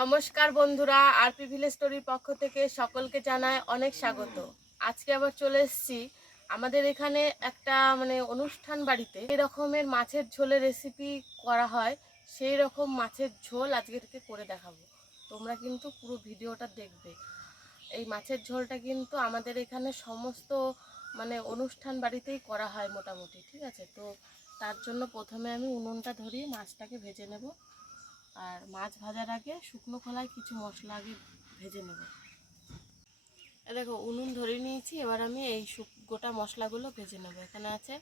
নমস্কার বন্ধুরা, RP village স্টোরির পক্ষ থেকে সকলকে জানায় অনেক স্বাগত। আজকে আবার চলে এসেছি আমাদের এখানে একটা অনুষ্ঠান বাড়িতে এই রকমের মাছের ঝোলের রেসিপি করা হয়। সেই রকম মাছের ঝোল আজকে থেকে করে দেখাবো। তোমরা কিন্তু পুরো ভিডিওটা দেখবে। এই মাছের ঝোলটা কিন্তু আমাদের এখানে সমস্ত অনুষ্ঠান বাড়িতেই করা হয় মোটামুটি, ঠিক আছে? তো তার জন্য প্রথমে আমি উনুনটা ধরিয়ে মাছটাকে ভেজে নেব। আর মাছ ভাজার আগে শুকনো খোলায় কিছু মশলা আগে ভেজে নেব। দেখো উনুন ধরে নিয়েছি, এবার আমি এই গোটা মশলাগুলো ভেজে নেব। এখানে আছে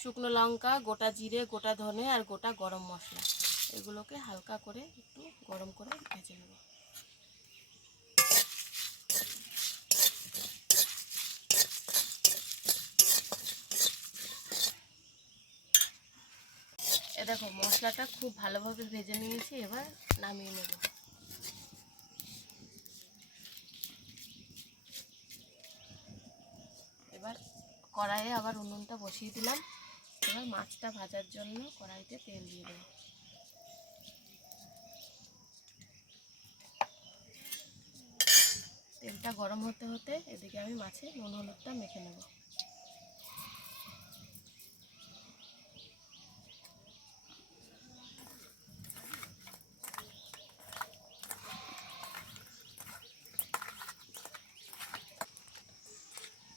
শুকনো লঙ্কা, গোটা জিরে, গোটা ধনে আর গোটা গরম মশলা। এগুলোকে হালকা করে একটু গরম করে ভেজে নেব। দেখো মশলাটা খুব ভালোভাবে ভেজে নিয়েছি, এবার নামিয়ে নেব। এবার কড়াইয়ে আবার উনুনটা বসিয়ে দিলাম। এবার মাছটা ভাজার জন্য কড়াইতে তেল দিয়ে দেবো। তেলটা গরম হতে হতে এদিকে আমি মাছে নুন হলুদটা মেখে নেব।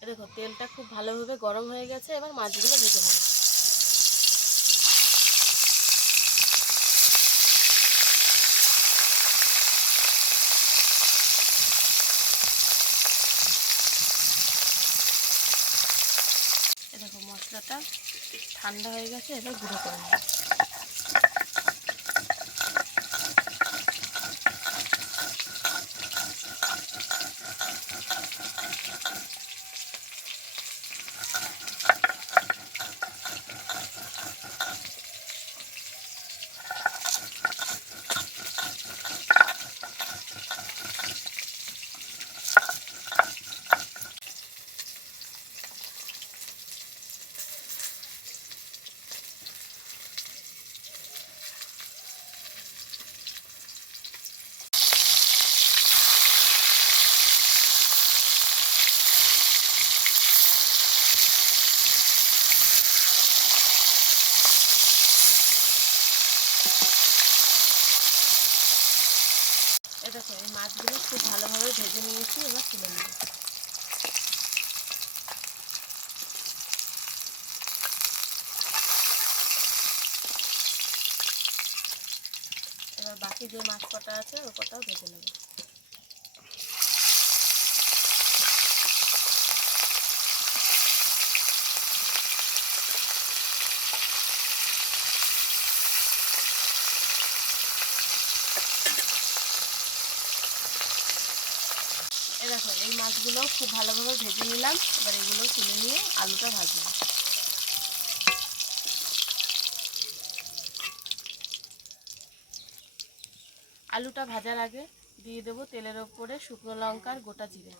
দেখো তেলটা খুব ভালোভাবে গরম হয়ে গেছে, এবার মাছগুলো ভেজে নেব। দেখো মশলাটা ঠান্ডা হয়ে গেছে, এবার গুঁড়ো করে নেব। দেখো এই মাছগুলো খুব ভালোভাবে ভেজে নিয়েছি, এবার তুলে নেব। এবার বাকি যে মাছ কটা আছে ওই কটাও ভেজে নেব। দেখো এই মাছগুলো খুব ভালোভাবে ভেজে নিলাম, এবার এগুলো তুলে নিয়ে আলুটা ভাজবো। আলুটা ভাজার আগে দিয়ে দেবো তেলের ওপরে শুকনো লঙ্কা আর গোটা জিরে।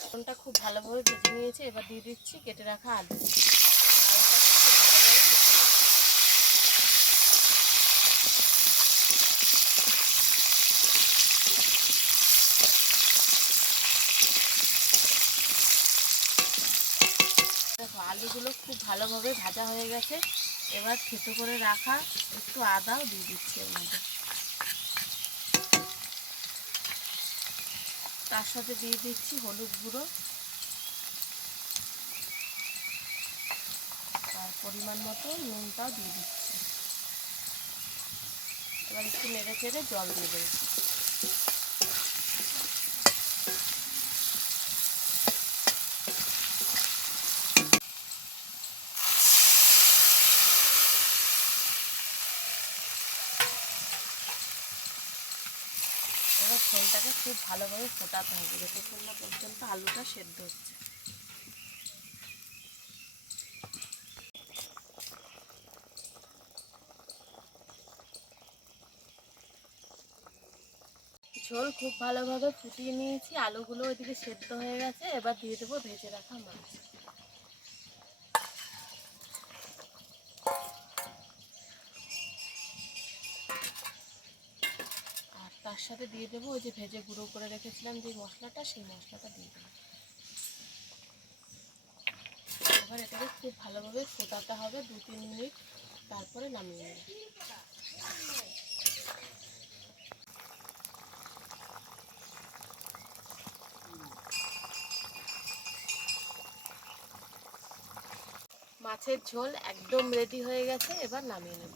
ফোড়নটা খুব ভালোভাবে ভেজে নিয়েছি, এবার দিয়ে দিচ্ছি কেটে রাখা আলু। আলুটাকে খুব ভালোভাবে ভেজে নেব। দেখো আলুগুলো খুব ভালোভাবে ভাজা হয়ে গেছে, এবার থেতো করে রাখা একটু আদাও দিয়ে দিচ্ছি এর মধ্যে। তার সাথে দিয়ে দিচ্ছি হলুদ গুঁড়ো আর পরিমাণ মতো নুনটাও দিয়ে দিচ্ছি। এবার একটু নেড়ে চেড়ে জল দিয়ে দেবো। এবার ঝোলটাকে খুব ভালোভাবে ফোটাতে হবে যতক্ষণ না পর্যন্ত আলুটা সেদ্ধ হচ্ছে। ঝোল খুব ভালোভাবে ফুটিয়ে নিয়েছি, আলুগুলো ওইদিকে সেদ্ধ হয়ে গেছে। এবার দিয়ে দেবো ভেজে রাখা মাছ। তার সাথে দিয়ে দেবো ওই যে ভেজে গুঁড়ো করে রেখেছিলাম যে মশলাটা, সেই মশলাটা দিয়ে দেবো। এবার এটাকে খুব ভালোভাবে ফোটাতে হবে 2-3 মিনিট, তারপরে নামিয়ে নেব। মাছের ঝোল একদম রেডি হয়ে গেছে, এবার নামিয়ে নেব।